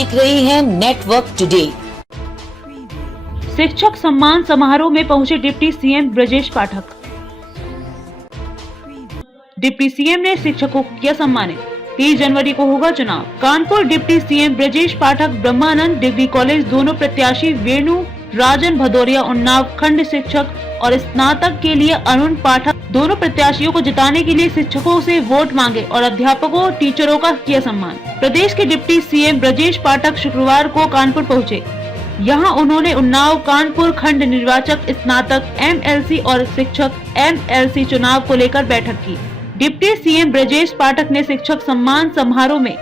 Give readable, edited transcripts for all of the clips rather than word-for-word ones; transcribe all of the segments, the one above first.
देख रहे हैं नेटवर्क टुडे। शिक्षक सम्मान समारोह में पहुंचे deputy CM Brajesh Pathak. Deputy CM ने शिक्षकों को किया सम्मानित। 30 जनवरी को होगा चुनाव। कानपुर डिप्टी सीएम ब्रजेश पाठक ब्रह्मानंद डिग्री कॉलेज दोनों प्रत्याशी वेणु राजन भदौरिया उन्नाव खंड शिक्षक और स्नातक के लिए अरुण पाठक दोनों प्रत्याशियों को जिताने के लिए शिक्षकों से वोट मांगे और अध्यापकों और टीचरों का किया सम्मान। प्रदेश के डिप्टी सीएम ब्रजेश पाठक शुक्रवार को कानपुर पहुंचे। यहां उन्होंने उन्नाव कानपुर खंड निर्वाचक स्नातक एमएलसी और शिक्षक एमएलसी चुनाव को लेकर बैठक की। डिप्टी सीएम ब्रजेश पाठक ने शिक्षक सम्मान समारोह में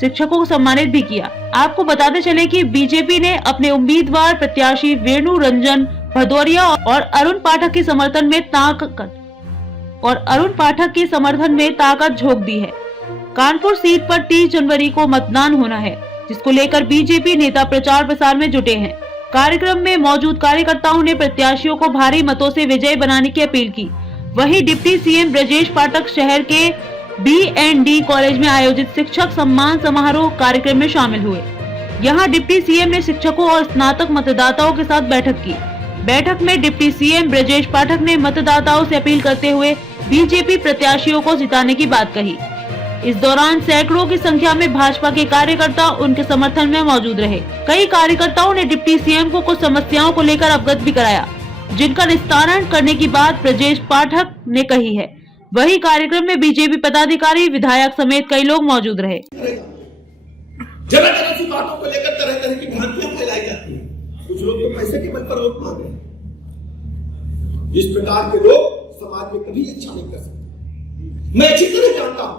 शिक्षकों को सम्मानित भी किया। आपको बताते चले कि बीजेपी ने अपने उम्मीदवार प्रत्याशी वेणु रंजन भदौरिया और अरुण पाठक के समर्थन में ताकत झोंक दी है। कानपुर सीट पर 30 जनवरी को मतदान होना है, जिसको लेकर बीजेपी नेता प्रचार प्रसार में जुटे हैं। कार्यक्रम में मौजूद कार्यकर्ताओं ने प्रत्याशियों को भारी मतों से विजयी बनाने की अपील की। वहीं डिप्टी सीएम ब्रजेश पाठक शहर के B&D कॉलेज में आयोजित शिक्षक सम्मान समारोह कार्यक्रम में शामिल हुए। यहां डिप्टी सीएम ने शिक्षकों और स्नातक मतदाताओं के साथ बैठक की। बैठक में डिप्टी सीएम ब्रजेश पाठक ने मतदाताओं से अपील करते हुए बीजेपी प्रत्याशियों को जिताने की बात कही। इस दौरान सैकड़ों की संख्या में भाजपा के कार्यकर्ता उनके समर्थन में मौजूद रहे। कई कार्यकर्ताओं ने डिप्टी सीएम को कुछ समस्याओं को लेकर अवगत भी कराया, जिनका निस्तारण करने की बात ब्रजेश पाठक ने कही है। वही कार्यक्रम में बीजेपी पदाधिकारी विधायक समेत कई लोग मौजूद रहे। जगह जगह सी बातों को लेकर तरह तरह की भ्रांतियां फैलाई जाती हैं। कुछ लोग तो पैसे के बल पर वोट मांग रहे हैं। इस प्रकार के लोग समाज में कभी अच्छा नहीं कर सकते। मैं अच्छी तरह जानता हूं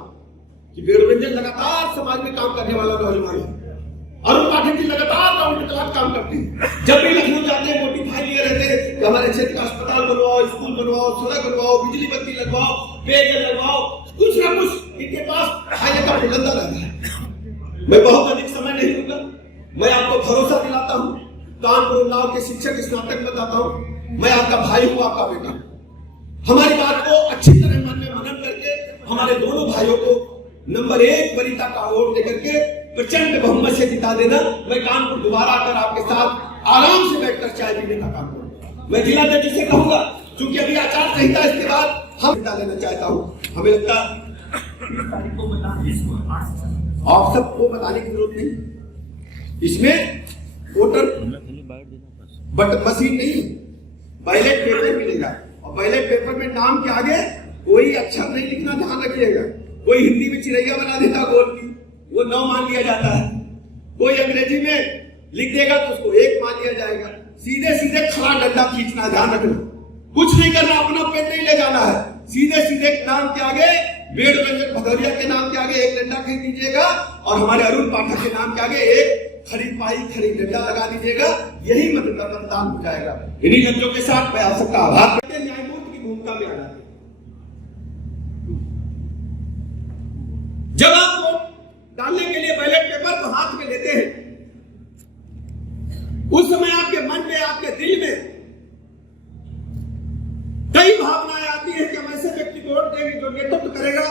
कि वेणु रंजन लगातार समाज में काम करने वाला नौजवान है। अरुण पाठक जी लगातार गांव के तहत काम करते हैं। जब भी लखनऊ जाते हैं मोटिफाई लिए रहते हैं कि हमारे क्षेत्र का अस्पताल बनवाओ, स्कूल बनवाओ, सड़क बनवाओ, बिजली बत्ती लगवाओ, पेयजल लगवाओ, कुछ ना कुछ इनके पास फायदे का बुलंदा रहता है। मैं बहुत अधिक समय नहीं लूंगा। मैं आपको भरोसा दिलाता हूँ, कानपुर उन्नाव के शिक्षक स्नातक बताता हूँ, मैं आपका भाई हूँ, आपका बेटा। हमारी बात को अच्छी तरह मन में मनन करके हमारे दोनों भाइयों को नंबर 1 वरीयता का अवार्ड देकर के प्रचंड बहुमत से जिता देना। मैं कानपुर दोबारा आकर आपके साथ आराम से बैठकर चाय पीने का काम करूंगा। मैं जिलाध्यक्ष से कहूंगा, क्योंकि अभी आचार संहिता इसके बाद हम जिता लेना चाहता हूँ। हमें लगता आप सबको बताने की जरूरत नहीं। इसमें वोटर बटन मशीन नहीं, बैलेट पेपर मिलेगा और बैलेट पेपर में नाम के आगे कोई अक्षर नहीं लिखना, ध्यान रखिएगा। कोई हिंदी में चिड़ैया बना देता गोल की, वो 9 मान लिया जाता है। कोई अंग्रेजी में लिख देगा तो उसको 1 मान लिया जाएगा। सीधे सीधे खड़ा डंडा खींचना, ध्यान रखना। कुछ नहीं करना, अपना पेन नहीं ले जाना है। सीधे सीधे नाम के आगे वेणु रंजन भदौरिया के नाम के आगे 1 डंडा खींच दीजिएगा और हमारे अरुण पाठक के नाम के आगे 1 खड़ी डंडा लगा दीजिएगा। यही मतदान हो जाएगा। इन्हीं लफ्जों के साथ मैं आप सबका आभार। न्यायमूर्ति की भूमिका में आ जाते हैं। जब आप वोट डालने के लिए बैलेट पेपर को हाथ में लेते हैं, उस समय आपके मन में, आपके दिल में कई भावनाएं आती है कि हम ऐसे व्यक्ति को वोट देंगे जो नेतृत्व करेगा,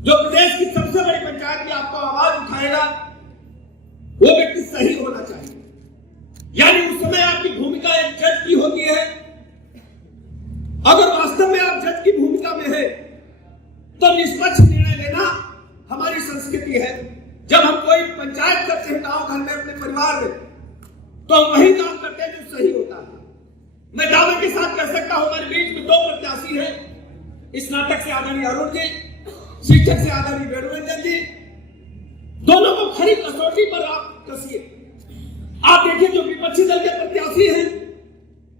जो प्रदेश की सबसे बड़ी पंचायत में आपको आवाज उठाएगा। वो व्यक्ति सही होना चाहिए। यानी उस समय आपकी भूमिका एक जज की होती है। अगर वास्तव में आप जज की भूमिका में है तो निष्पक्ष निर्णय लेना हमारी संस्कृति है। जब हम कोई पंचायत करते हैं गांव घर में, अपने परिवार में, तो हम वही काम करते हैं जो सही होता है। मैं दावे के साथ कह सकता हूं, हमारे बीच में 2 प्रत्याशी हैं। स्नातक से आदरणीय अरुण जी, शिक्षक से आदरणीय वेणु रंजन जी। दोनों को खरी कसौटी पर आप कसिए। आप देखिए जो विपक्षी दल के प्रत्याशी हैं,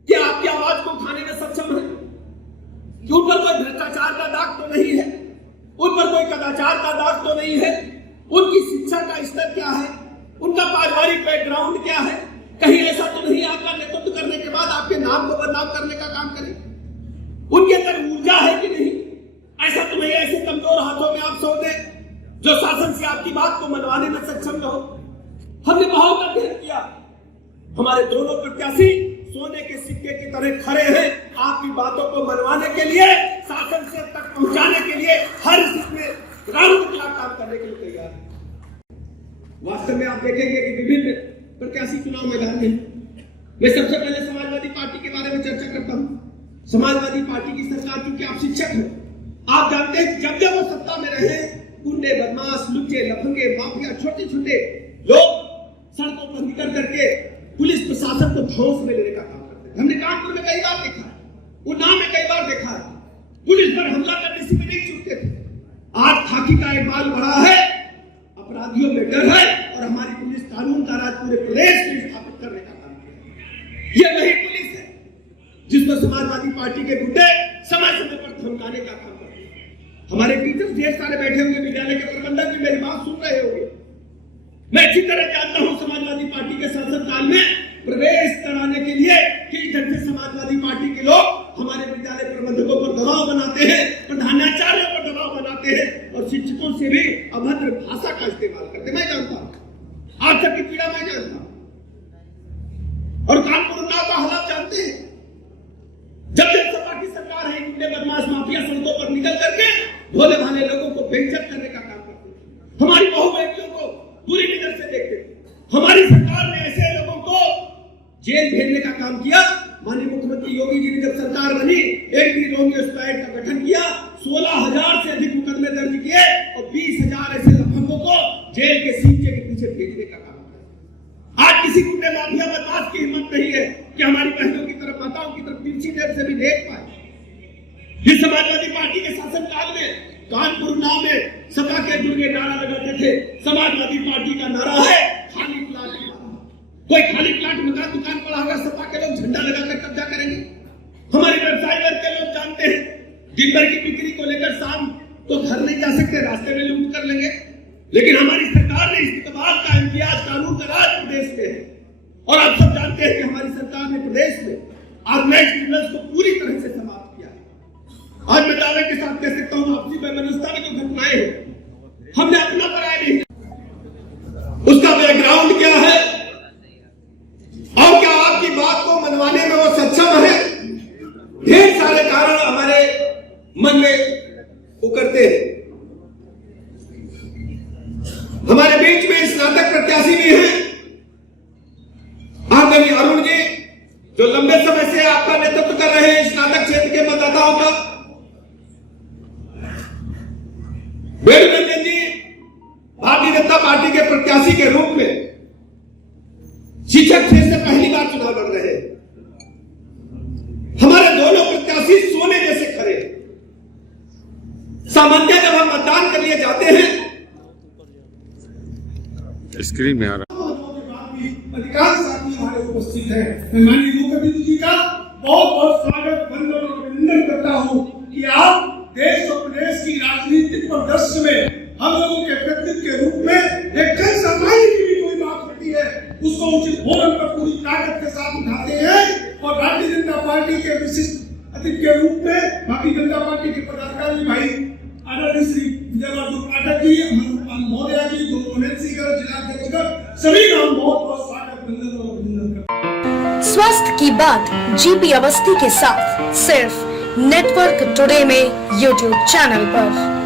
क्या आपकी आवाज को उठाने में सक्षम है? उन पर कोई भ्रष्टाचार का दाग तो नहीं है, उन पर कोई कदाचार का दाग तो नहीं है, उनकी शिक्षा का स्तर क्या है, उनका पारिवारिक बैकग्राउंड क्या है? कहीं ऐसा तो नहीं आपका नेतृत्व करने के बाद आपके नाम को बदनाम करने का काम करें? उनके अंदर ऊर्जा है कि नहीं? ऐसा तो नहीं ऐसे कमजोर हाथों में आप सौंप दें जो शासन से आपकी बात को मनवाने में सक्षम न हो। हमने बहुत अध्ययन किया, हमारे दोनों प्रत्याशी सोने के सिक्के की तरह खड़े हैं आपकी बातों को मनवाने के लिए, शासन से तक पहुंचाने के लिए, हर स्थिति में ग्राउंड क्लास काम करने के लिए तैयार है। वास्तव में आप देखेंगे कि विभिन्न प्रत्याशी चुनाव मैदान में। मैं सबसे पहले समाजवादी पार्टी के बारे में चर्चा करता हूं। समाजवादी पार्टी की सरकार, क्योंकि आप शिक्षक हो, आप जानते हैं जब जब वो सत्ता में रहे, गुंडे, बदमाश, लुच्चे, लफंगे, माफिया, छोटे छोटे लोग सड़कों पर निकल करके पुलिस प्रशासन को धौंस में लेने का काम करते हैं। हमने कानपुर में कई बार देखा है, उन्नाव में कई बार देखा है, पुलिस पर हमला करने से भी नहीं चूकते थे। आज खाकी का एक बाल बढ़ा है, अपराधियों में डर है, और हमारी पुलिस कानून का राज पूरे प्रदेश में स्थापित करने का काम किया। ये वही पुलिस है जिसको समाजवादी पार्टी के गुंडे समय समय पर धमकाने का काम करते हैं। हमारे टीचर्स ढेर सारे बैठे होंगे, विद्यालय के प्रबंधक भी मेरी बात सुन रहे होंगे। मैं अच्छी तरह जानता हूं समाजवादी पार्टी के शासनकाल में प्रवेश कराने के लिए किस ढंग से समाजवादी पार्टी के लोग हमारे विद्यालय प्रबंधकों पर दबाव बनाते हैं, प्रधानाचार्यों पर दबाव बनाते हैं, और शिक्षकों से भी अभद्र भाषा का इस्तेमाल करते हैं। मैं जानता हूं, आज तक की पीड़ा मैं जानता हूं, और कानपुर उन्नाव का हालात जानते हैं। जब जब सपा की सरकार है, गुंडे, बदमाश, माफिया सड़कों पर निकल करके भोले भाले लोगों को बेइज्जत करने का काम करते हैं, हमारी बहू बेटियों को बुरी नजर से देखते हैं। हमारी सरकार ने ऐसे लोगों को जेल भेजने का काम किया। माननीय मुख्यमंत्री योगी जी ने जब सरकार बनी, एंटी रोमियो स्क्वाड का गठन किया, 16,000 से अधिक मुकदमे दर्ज किए, और 20,000 ऐसे लफंगों को जेल के सींचे के पीछे भेजने का काम किया। आज किसी गुंडे, माफिया, बदमाश की हिम्मत नहीं है कि हमारी बहनों की तरफ, माताओं की तरफ तिरछी नजर से भी देख पाए। इस समाजवादी पार्टी के शासनकाल में कानपुर उन्नाव में सपा के गुंडे नारा लगाते थे। समाजवादी पार्टी का नारा है खाली प्लाट। कोई खाली प्लाट, मकान, दुकान पड़ा होगा, सपा के लोग झंडा लगाकर कब्जा करेंगे। हमारे व्यवसाय वर्ग के लोग जानते हैं, दिन भर की बिक्री को लेकर शाम तो घर नहीं जा सकते, रास्ते में लूट कर लेंगे। लेकिन हमारी सरकार ने इस्तेमाल का इम्तियाज, कानून का राज प्रदेश में है, और आप सब जानते हैं कि हमारी सरकार ने प्रदेश में ऑर्गेनाइज्ड क्रिमिनल्स को पूरी तरह से समाप्त किया है। आज मैं दावे के साथ कह सकता हूं, आपसी वैमनस्यता में जो घटनाएं हैं, हमने अपना कराया नहीं। उसका बैकग्राउंड क्या है, और क्या आपकी बात को मनवाने में वो सक्षम है? ढेर सारे कारण हमारे मन में उकरते हैं। हमारे बीच में स्नातक प्रत्याशी भी हैं, आदरणीय अरुण जी, जो लंबे समय से आपका नेतृत्व कर रहे हैं स्नातक क्षेत्र के मतदाताओं का। वेणुरंजन जी भारतीय जनता पार्टी के प्रत्याशी के रूप में शिक्षक क्षेत्र से पहली बार चुनाव लड़ रहे हैं। हमारे दोनों प्रत्याशी सोने जैसे खड़े। सामान्य जब हम मतदान के लिए जाते हैं, स्क्रीन में आ रहा अधिकांश साथी हमारे उपस्थित हैं। मैं माननीय मुख्यमंत्री जी का बहुत बहुत स्वागत, वंदन और अभिनंदन करता हूं कि आप देश और प्रदेश की राजनीतिक परिदृश्य में हम लोगों के व्यक्तित्व के रूप में एक जन सामान्य की भी कोई बात होती है, उसको उचित फोरम पर पूरी ताकत के साथ उठाते हैं। और भारतीय जनता पार्टी के विशिष्ट अतिथि के रूप में भारतीय जनता पार्टी के पदाधिकारी भाई आदरणीय श्री विजयवर्धन पाठक जी, महोदया जी, जिला सभी का बहुत बहुत स्वागत, वंदन और अभिनंदन करता हूं। स्वास्थ्य की बात जीपी अवस्थी के साथ सिर्फ नेटवर्क टुडे में यूट्यूब चैनल पर।